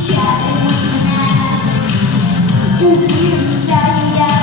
зустрічати мене.